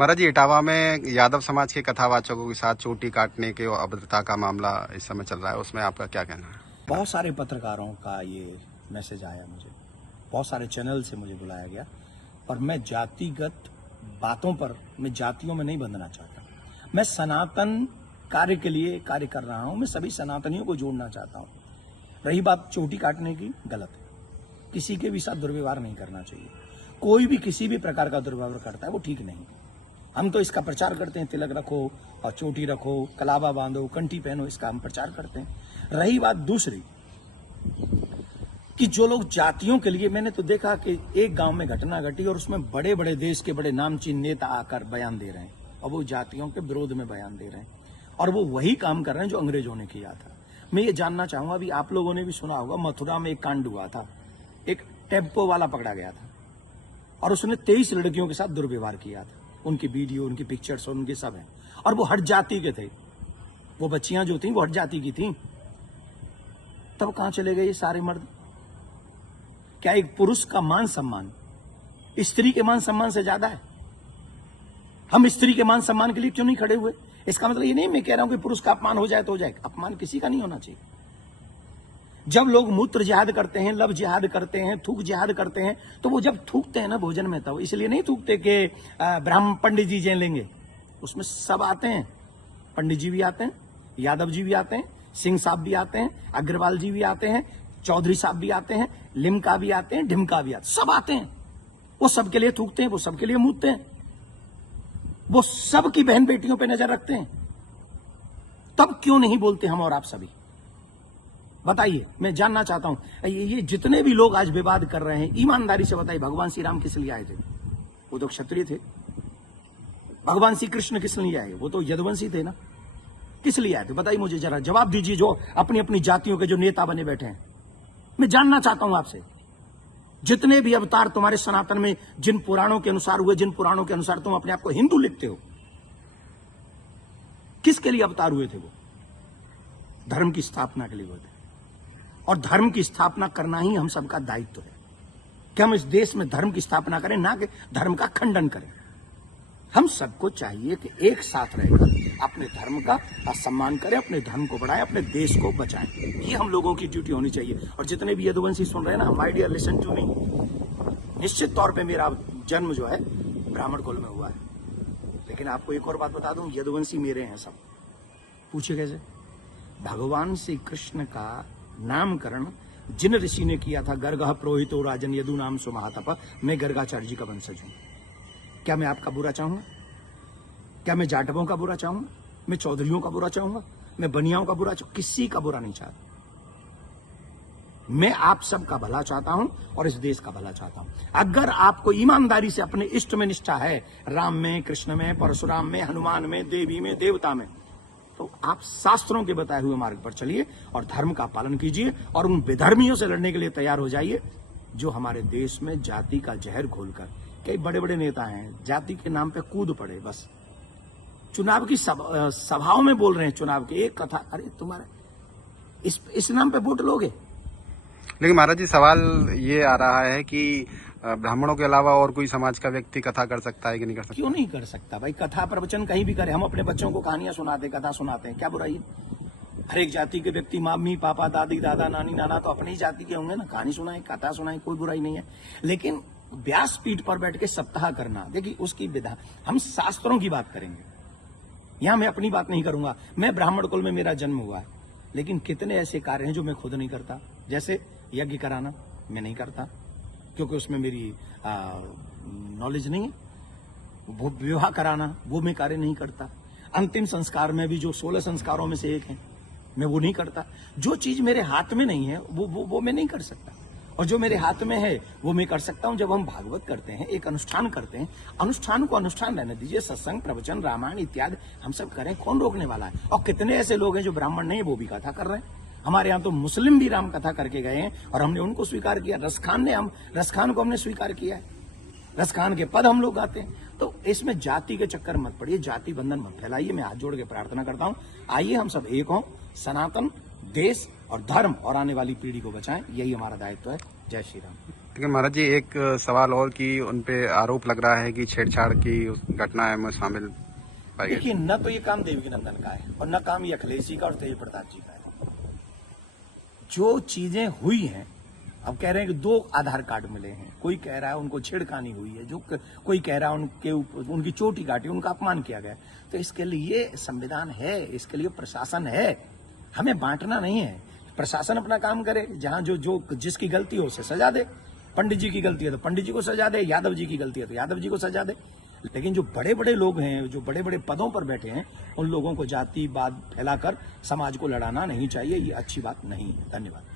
महाराज जी, इटावा में यादव समाज के कथावाचकों के साथ चोटी काटने के और अभद्रता का मामला इस समय चल रहा है, उसमें आपका क्या कहना है? बहुत सारे पत्रकारों का ये मैसेज आया मुझे, बहुत सारे चैनल से मुझे बुलाया गया, पर मैं जातिगत बातों पर, मैं जातियों में नहीं बंधना चाहता। मैं सनातन कार्य के लिए कार्य कर रहा हूं, मैं सभी सनातनियों को जोड़ना चाहता हूं। रही बात चोटी काटने की, गलत है। किसी के भी साथ दुर्व्यवहार नहीं करना चाहिए। कोई भी किसी भी प्रकार का दुर्व्यवहार करता है वो ठीक नहीं। हम तो इसका प्रचार करते हैं, तिलक रखो और चोटी रखो, कलावा बांधो, कंठी पहनो, इसका हम प्रचार करते हैं। रही बात दूसरी कि जो लोग जातियों के लिए, मैंने तो देखा कि एक गांव में घटना घटी और उसमें बड़े बड़े देश के बड़े नामचीन नेता आकर बयान दे रहे हैं और वो जातियों के विरोध में बयान दे रहे हैं और वो वही काम कर रहे हैं जो अंग्रेजों ने किया था। मैं ये जानना चाहूंगा, अभी आप लोगों ने भी सुना होगा, मथुरा में एक कांड हुआ था, एक टेम्पो वाला पकड़ा गया था और उसने 23 लड़कियों के साथ दुर्व्यवहार किया था। उनकी वीडियो, उनकी पिक्चर्स और उनके सब हैं और वो हट जाति के थे। वो बच्चियां जो थी वो हट जाति की थी। तब कहां चले गए ये सारे मर्द? क्या एक पुरुष का मान सम्मान स्त्री के मान सम्मान से ज्यादा है? हम स्त्री के मान सम्मान के लिए क्यों नहीं खड़े हुए? इसका मतलब ये नहीं मैं कह रहा हूं कि पुरुष का अपमान हो जाए तो हो जाए, अपमान किसी का नहीं होना चाहिए। जब लोग मूत्र जिहाद करते हैं, लब जिहाद करते हैं, थूक जिहाद करते हैं, तो वो जब थूकते हैं ना भोजन में, तब इसलिए नहीं थूकते कि ब्राह्मण पंडित जी जे लेंगे। उसमें सब आते हैं, पंडित जी भी आते हैं, यादव जी भी आते हैं, सिंह साहब भी आते हैं, अग्रवाल जी भी आते हैं, चौधरी साहब भी आते हैं, लिमका भी आते हैं, ढिमका भी आते हैं, सब आते हैं। वो सबके लिए थूकते हैं, वो सबके लिए मूतते हैं, वो सबकी बहन बेटियों पे नजर रखते हैं। तब क्यों नहीं बोलते हम और आप सभी? बताइए, मैं जानना चाहता हूं। ये जितने भी लोग आज विवाद कर रहे हैं, ईमानदारी से बताइए, भगवान श्री राम किस लिए आए थे? वो तो क्षत्रिय थे। भगवान श्री कृष्ण किस लिए आए? वो तो यदुवंशी थे ना। किस लिए आए थे? बताइए मुझे, जरा जवाब दीजिए, जो अपनी अपनी जातियों के जो नेता बने बैठे हैं। मैं जानना चाहता हूं आपसे, जितने भी अवतार तुम्हारे सनातन में जिन पुराणों के अनुसार हुए, जिन पुराणों के अनुसार तुम अपने आप को हिंदू लिखते हो, किसके लिए अवतार हुए थे? वो धर्म की स्थापना के लिए हुए थे और धर्म की स्थापना करना ही हम सबका दायित्व है कि हम इस देश में धर्म की स्थापना करें, ना कि धर्म का खंडन करें। हम सबको चाहिए कि एक साथ रहकर अपने धर्म का सम्मान करें, अपने धर्म को बढ़ाएं, अपने देश को बचाएं। ये हम लोगों की ड्यूटी होनी चाहिए। और जितने भी यदुवंशी सुन रहे हैं ना, my dear listen to me, निश्चित तौर पे मेरा जन्म जो है ब्राह्मण कुल में हुआ है, लेकिन आपको एक और बात बता दूं, यदुवंशी मेरे हैं सब। पूछिए कैसे? भगवान श्री कृष्ण का नामकरण जिन ऋषि ने किया था, गर्गः पुरोहितो राजन यदु नाम सुमहातप, मैं गर्गाचार्य जी का वंशज हूं। क्या मैं आपका बुरा चाहूंगा? क्या मैं जाटवों का बुरा चाहूंगा? मैं चौधरियों का बुरा चाहूंगा? मैं बनियाओं का बुरा चाहूंगा? किसी का बुरा नहीं चाहता। मैं आप सबका भला चाहता हूं और इस देश का भला चाहता हूं। अगर आपको ईमानदारी से अपने इष्ट में निष्ठा है, राम में, कृष्ण में, परशुराम में, हनुमान में, देवी में, देवता में, तो आप शास्त्रों के बताए हुए मार्ग पर चलिए और धर्म का पालन कीजिए और उन विधर्मियों से लड़ने के लिए तैयार हो जाइए जो हमारे देश में जाति का जहर घोलकर, कई बड़े बड़े नेता हैं, जाति के नाम पे कूद पड़े। बस चुनाव की सभाओं में बोल रहे हैं, चुनाव की एक कथा, अरे तुम्हारे इस नाम पे वोट लोगे? लेकिन महाराज जी, सवाल ये आ रहा है कि ब्राह्मणों के अलावा और कोई समाज का व्यक्ति कथा कर सकता है कि नहीं कर सकता? क्यों नहीं कर सकता भाई? कथा प्रवचन कहीं भी करे। हम अपने बच्चों को कहानियां सुनाते, कथा सुनाते हैं, क्या बुराई है? हर एक जाति के व्यक्ति, मम्मी पापा, दादी दादा, नानी नाना तो अपनी ही जाति के होंगे ना। कहानी सुनाए, कथा सुनाए, कोई बुराई नहीं है। लेकिन व्यासपीठ पर बैठ के सप्ताह करना, देखिए उसकी विधा, हम शास्त्रों की बात करेंगे। यहां मैं अपनी बात नहीं करूंगा। मैं ब्राह्मण कुल में मेरा जन्म हुआ है, लेकिन कितने ऐसे कार्य हैं जो मैं खुद नहीं करता। जैसे यज्ञ कराना मैं नहीं करता, क्योंकि उसमें मेरी नॉलेज नहीं है। वो विवाह कराना, वो मैं कार्य नहीं करता। अंतिम संस्कार में भी जो 16 संस्कारों में से एक है, मैं वो नहीं करता। जो चीज मेरे हाथ में नहीं है वो मैं नहीं कर सकता, और जो मेरे हाथ में है वो मैं कर सकता हूं। जब हम भागवत करते हैं, एक अनुष्ठान करते हैं, अनुष्ठान को अनुष्ठान रहने दीजिए। सत्संग, प्रवचन, रामायण इत्यादि हम सब करें, कौन रोकने वाला है? और कितने ऐसे लोग हैं जो ब्राह्मण नहीं, वो भी कथा कर रहे हैं। हमारे यहाँ तो मुस्लिम भी राम कथा करके गए हैं और हमने उनको स्वीकार किया। रसखान को हमने स्वीकार किया है। रसखान के पद हम लोग गाते हैं। तो इसमें जाति के चक्कर मत पड़िए, जाति बंधन मत फैलाइए। मैं हाथ जोड़ के प्रार्थना करता हूं, आइए हम सब एक हों, सनातन देश और धर्म और आने वाली पीढ़ी को बचाएं। यही हमारा दायित्व है। जय श्री राम। लेकिन महाराज जी एक सवाल और कि उनपे आरोप लग रहा है कि छेड़छाड़ की उस घटना में शामिल पाई गई। देखिए, न तो ये काम देवकी नंदन का है और न काम ये अखिलेश जी का और तेज प्रताप जी का है। जो चीजें हुई हैं, अब कह रहे हैं कि 2 आधार कार्ड मिले हैं, कोई कह रहा है उनको छेड़खानी हुई है, कोई कह रहा है उनकी चोटी काटी, उनका अपमान किया गया। तो इसके लिए संविधान है, इसके लिए प्रशासन है, हमें बांटना नहीं है। प्रशासन अपना काम करे, जहां जो जिसकी गलती हो उसे सजा दे। पंडित जी की गलती है तो पंडित जी को सजा दे, यादव जी की गलती है तो यादव जी को सजा दे। लेकिन जो बड़े बड़े लोग हैं, जो बड़े बड़े पदों पर बैठे हैं, उन लोगों को जातिवाद फैलाकर समाज को लड़ाना नहीं चाहिए। ये अच्छी बात नहीं है। धन्यवाद।